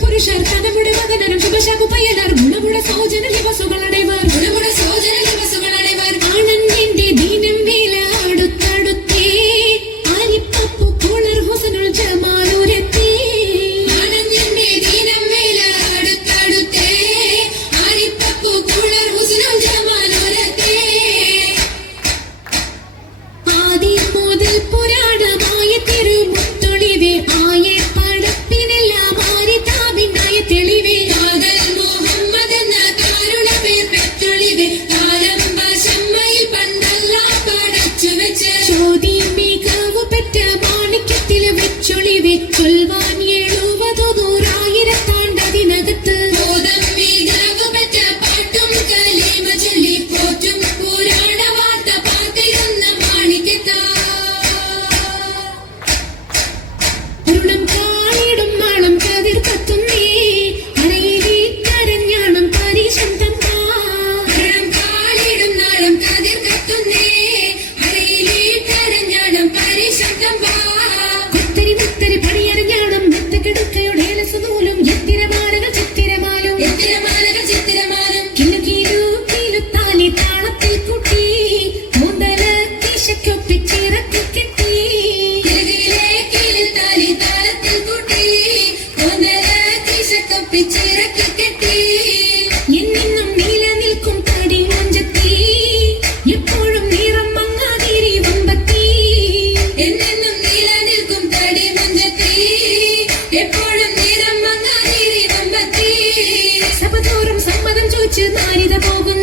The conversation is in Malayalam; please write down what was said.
புருஷர் கதமுட மகனரும் சுபசாகு பையனார் குணமுட சௌஜன சுகளடை ചോദ്യം മികവ് പെറ്റ മാണിക്യത്തിലെ വെച്ചൊളി വെച്ചൊൽവാൻ എന്നെന്നും നിലനിൽക്കും തടി മഞ്ചത്തി എപ്പോഴും നിറം മങ്ങാനീരി സഭതോറും സമ്മതം ചോദിച്ച് നാരിത പോകും